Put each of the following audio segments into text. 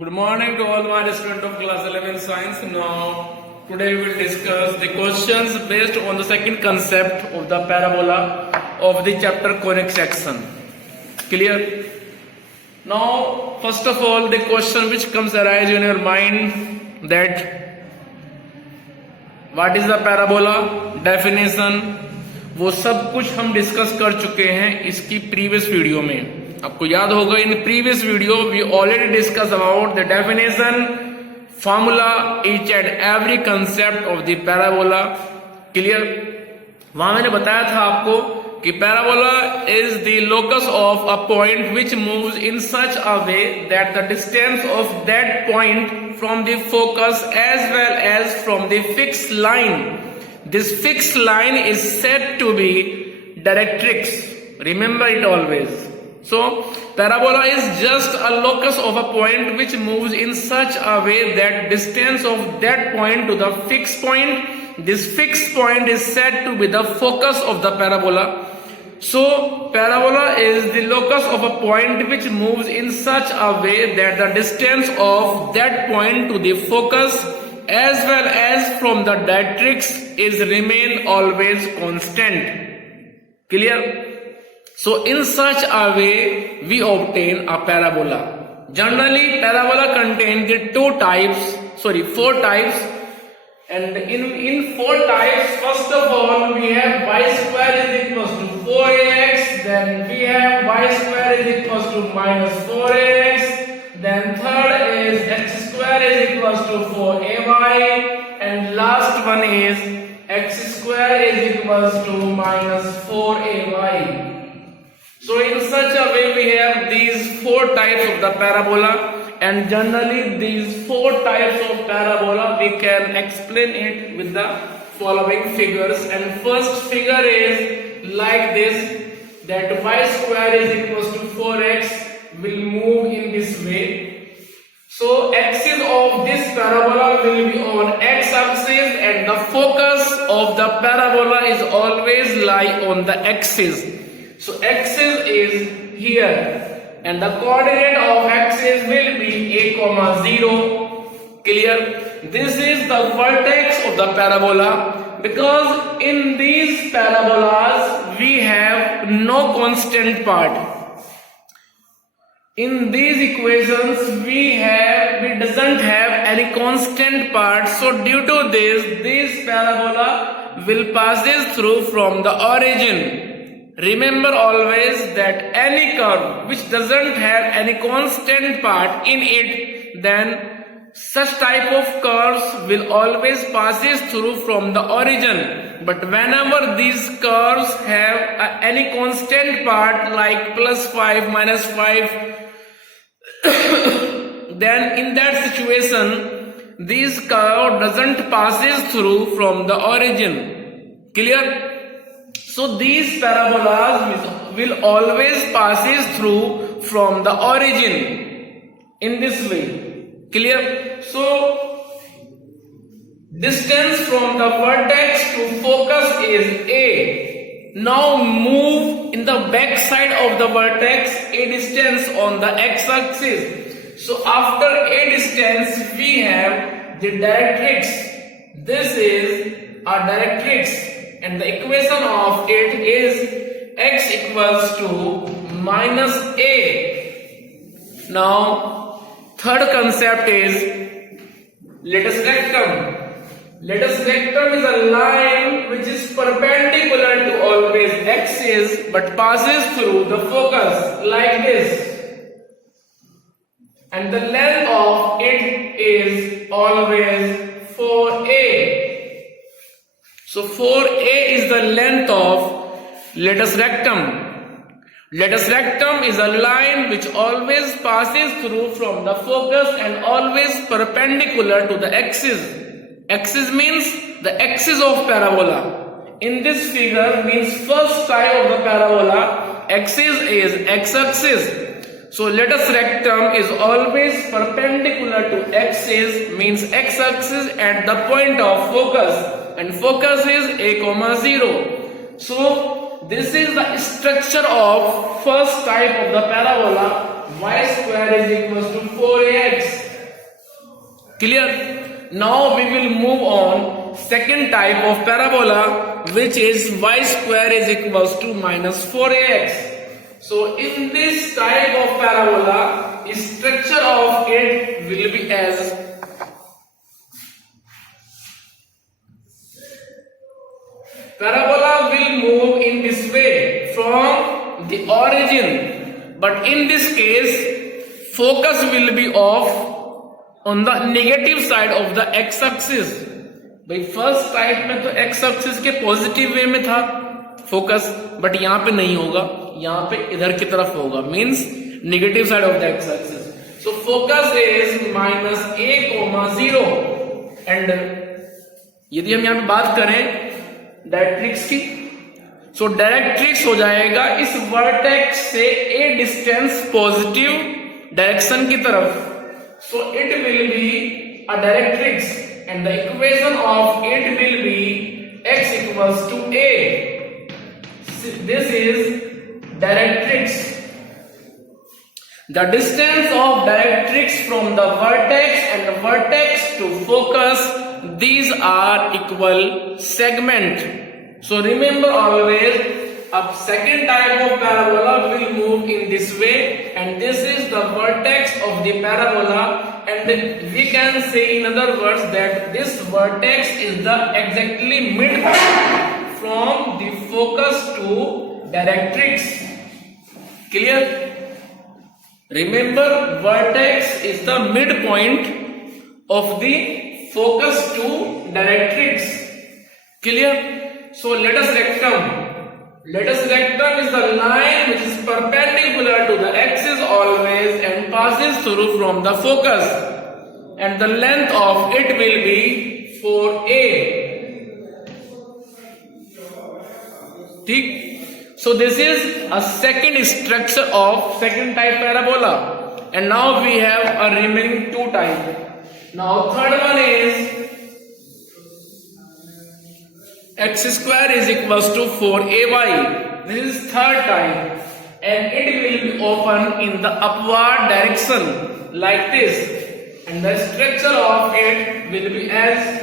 Good morning to all my students of class 11 science. Now, today we will discuss the questions based on the second concept of the parabola of the chapter conic section. Clear? Now, first of all, the question which comes arise in your mind that what is the parabola, definition, वो सब कुछ हम discuss कर चुके हैं इसकी previous video में. आपको याद होगा in previous video we already discuss about the definition, formula, each and every concept of the parabola. Clear? वहां मैंने बताया था आपको कि parabola is the locus of a point which moves in such a way that the distance of that point from the focus as well as from the fixed line. This fixed line is said to be directrix. Remember it always. So, parabola is just a locus of a point which moves in such a way that distance of that point to the fixed point. This fixed point is said to be the focus of the parabola. So, parabola is the locus of a point which moves in such a way that the distance of that point to the focus as well as from the directrix is remain always constant. Clear? So in such a way we obtain a parabola. Generally parabola contain the four types, and in four types, first of all we have y square is equals to 4ax, then we have y square is equals to minus 4ax, then third is x square is equals to 4ay, and last one is x square is equals to minus 4ay. So in such a way we have these four types of the parabola, and generally these four types of parabola we can explain it with the following figures. And first figure is like this, that y square is equals to 4x will move in this way. So axis of this parabola will be on x axis, and the focus of the parabola is always lie on the axis. So axis is here, and the coordinate of axis will be a comma 0. Clear? This is the vertex of the parabola, because in these parabolas we have no constant part. In these equations we doesn't have any constant part. So due to this parabola will passes through from the origin. Remember always that any curve which doesn't have any constant part in it, then such type of curves will always passes through from the origin. But whenever these curves have any constant part like +5, -5, then in that situation this curve doesn't passes through from the origin. Clear? So these parabolas will always passes through from the origin in this way. Clear? So distance from the vertex to focus is a. Now move in the back side of the vertex a distance on the x-axis. So after a distance we have the directrix. This is a directrix, and the equation of it is x equals to minus a. Now third concept is latus rectum. Latus rectum is a line which is perpendicular to always axis but passes through the focus like this, and the length of it is always 4a. So 4a is the length of latus rectum. Latus rectum is a line which always passes through from the focus and always perpendicular to the axis. Axis means the axis of parabola. In this figure means first type of the parabola, axis is x-axis. So latus rectum is always perpendicular to axis, means x-axis at the point of focus, and focus is a comma 0. So this is the structure of first type of the parabola, y square is equals to 4ax. Clear? Now we will move on second type of parabola, which is y square is equals to minus 4ax. So in this type of parabola, structure of it will be as parabola will move in this way from the origin, but in this case focus will be on the negative side of the x axis. भाई first type में तो x axis के positive way में था focus, but यहां पे नहीं होगा, यहां पे इधर की तरफ होगा, means negative side of the x axis. So focus is minus a,0 and यदि हम यहां पे बात करें डायरेक्ट्रिक्स की, सो डायरेक्ट्रिक्स हो जाएगा इस वर्टेक्स से ए डिस्टेंस पॉजिटिव डायरेक्शन की तरफ. So it will be a directrix and the equation of it will be x equals to a. This is directrix. The distance of directrix from the vertex and the vertex to focus, these are equal segment. So remember always, a second type of parabola will move in this way, and this is the vertex of the parabola, and we can say in other words that this vertex is the exactly midpoint from the focus to directrix. Clear? Remember, vertex is the midpoint of the focus to directrix. Clear? So latus rectum. Latus rectum is the line which is perpendicular to the axis always and passes through from the focus, and the length of it will be 4a. ठीक. So this is a second structure of second type parabola, and now we have a remaining two type. Now third one is x square is equals to 4ay. This is third type, and it will be open in the upward direction like this, and the structure of it will be as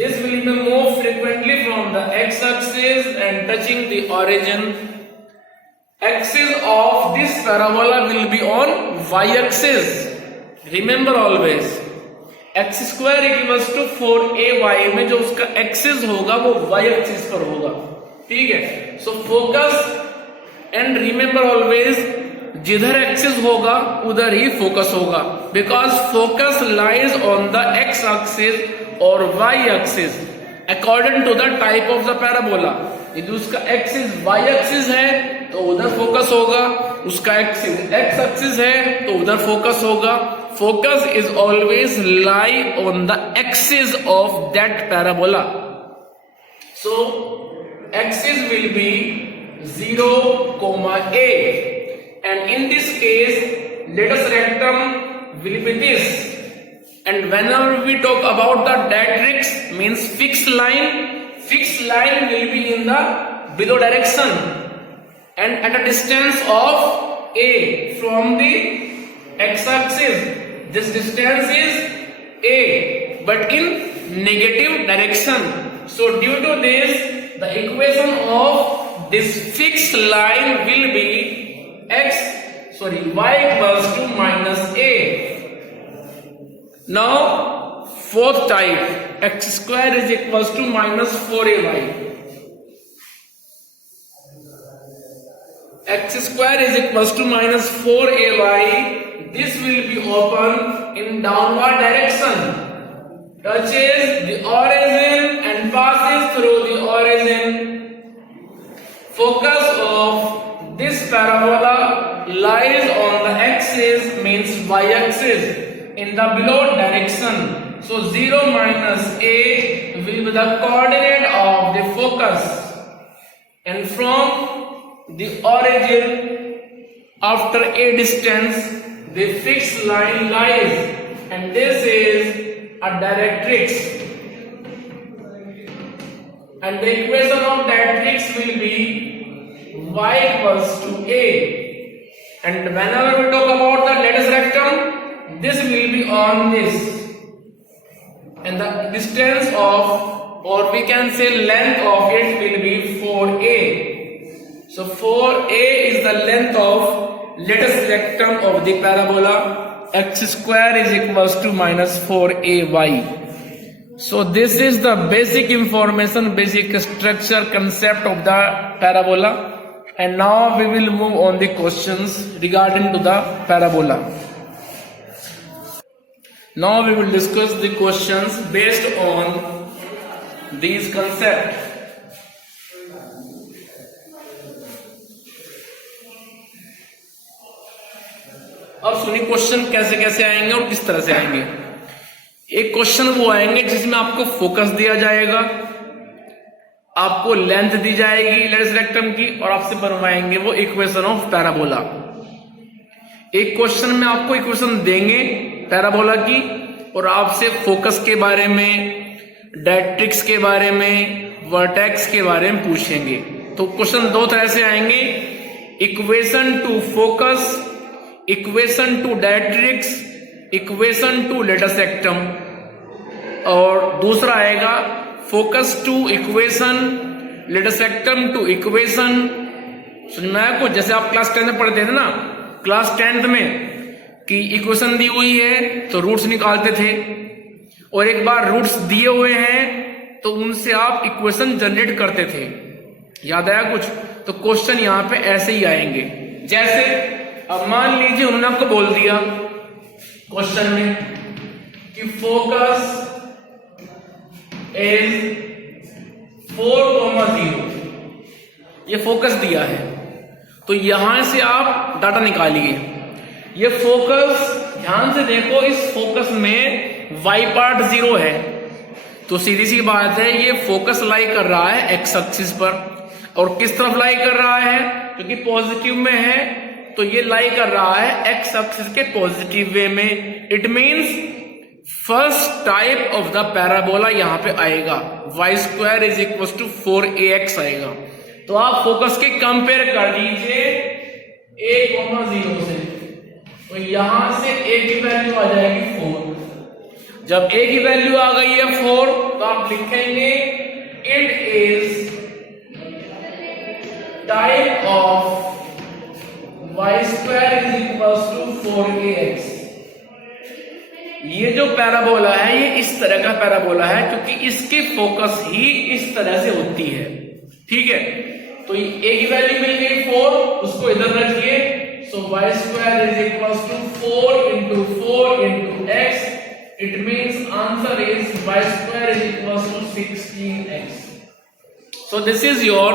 this will be moved frequently from the x-axis and touching the origin. Axis of this parabola will be on y-axis. Remember always, x square equals to 4ay में जो उसका axis होगा वो y-axis पर होगा. ठीक है. So focus, and remember always, जिधर एक्सिस होगा उधर ही फोकस होगा, because focus lies on the X axis और Y axis according to the type of the parabola. यदि उसका एक्सिस वाई एक्सिस है तो उधर फोकस होगा, उसका एक्सिस एक्स एक्सिस है तो उधर फोकस होगा. Focus is always lie on the axis of that parabola. So axis will be 0, a. And in this case, latus rectum will be this. And whenever we talk about the directrix, means fixed line will be in the below direction and at a distance of a from the x-axis. This distance is a, but in negative direction. So due to this, the equation of this fixed line will be y equals to minus a. Now fourth type, x square is equals to minus 4ay. X square is equals to minus 4ay. This will be open in downward direction, touches the origin and passes through the origin. Focus of this parabola lies on the axis, means y-axis, in the below direction. So 0 minus a will be the coordinate of the focus, and from the origin after a distance the fixed line lies, and this is a directrix, and the equation of directrix will be y equals to a. and whenever we talk about the lattice rectum, this will be on this, and the distance of, or we can say length of it will be 4a. So 4a is the length of lattice rectum of the parabola. X square is equals to minus 4ay. So this is the basic information, basic structure, concept of the parabola. And now we will move on the questions regarding to the parabola. Now we will discuss the questions based on these concepts. अब सुनिए question कैसे कैसे आएंगे और किस तरह से आएंगे। एक क्वेश्चन वो आएंगे जिसमें आपको फोकस दिया जाएगा, आपको लेंथ दी जाएगी लेटिस रेक्टम की, और आपसे बनवाएंगे वो इक्वेशन ऑफ पैराबोला। एक क्वेश्चन में आपको इक्वेशन देंगे पैराबोला की, और आपसे फोकस के बारे में, डायरेक्ट्रिक्स के बारे में, वर्टेक्स के बारे में पूछेंगे। तो क्वेश्चन दो तरह से आएंगे, equation to focus, equation to directrix, equation to latus rectum, और दूसरा आएगा focus to equation, latus rectum to equation. समझ में आया कुछ? जैसे आप क्लास 10 में पढ़ते थे ना, क्लास 10 में कि इक्वेशन दी हुई है तो रूट्स निकालते थे, और एक बार रूट्स दिए हुए हैं तो उनसे आप इक्वेशन जनरेट करते थे। याद आया कुछ? तो क्वेश्चन यहां पे ऐसे ही आएंगे। जैसे अब मान लीजिए उन्होंने आपको बोल दिया क्वेश्चन में कि फोकस इज 4,0, ये फोकस दिया है, तो यहां से आप डाटा निकालिए। ये फोकस, ध्यान से देखो, इस फोकस में y पार्ट 0 है, तो सीधी सी बात है ये फोकस लाई कर रहा है x एक्सिस पर, और किस तरफ लाई कर रहा है? क्योंकि पॉजिटिव में है तो ये लाई कर रहा है x एक्सिस के पॉजिटिव वे में। It means first type of the parabola यहां पे आएगा, y square is equal to 4ax आएगा। तो आप फोकस के कंपेयर कर दीजिए a,0 से, तो यहां से a की वैल्यू आ जाएगी 4। जब a की वैल्यू आ गई है 4, तो आप लिखेंगे it is type of y square is equal to 4ax। ये जो पैराबोला है ये इस तरह का पैराबोला है क्योंकि इसकी फोकस ही इस तरह से होती है। ठीक है, तो a की वैल्यू मिल गई 4, उसको इधर रखिए। So y square is equal to 4 into 4 into x। It means answer is y square is equal to 16x। So this is your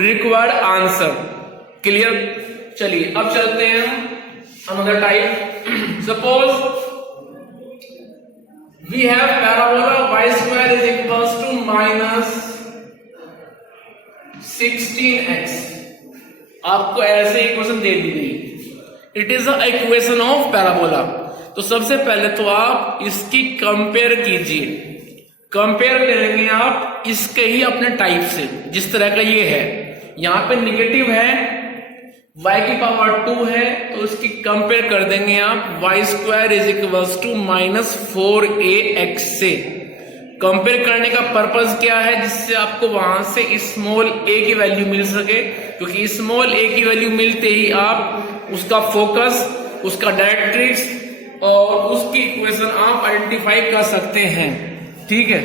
required answer. Clear? चलिए अब चलते हैं another type. Suppose we have parabola y square is equals to minus 16x। आपको ऐसे equation दे दी गई, it is a equation of parabola. तो सबसे पहले तो आप इसकी कंपेयर कीजिए। कंपेयर करेंगे आप इसके ही अपने टाइप से, जिस तरह का ये है। यहां पे निगेटिव है, y की पावर 2 है, तो इसकी कंपेयर कर देंगे आप y square is equal to minus 4ax से। कंपेयर करने का पर्पज क्या है? जिससे आपको वहां से स्मॉल a की वैल्यू मिल सके, क्योंकि स्मॉल a की वैल्यू मिलते ही आप उसका फोकस, उसका डायरेक्ट्रिक्स और उसकी इक्वेशन आप आइडेंटिफाई कर सकते हैं। ठीक है,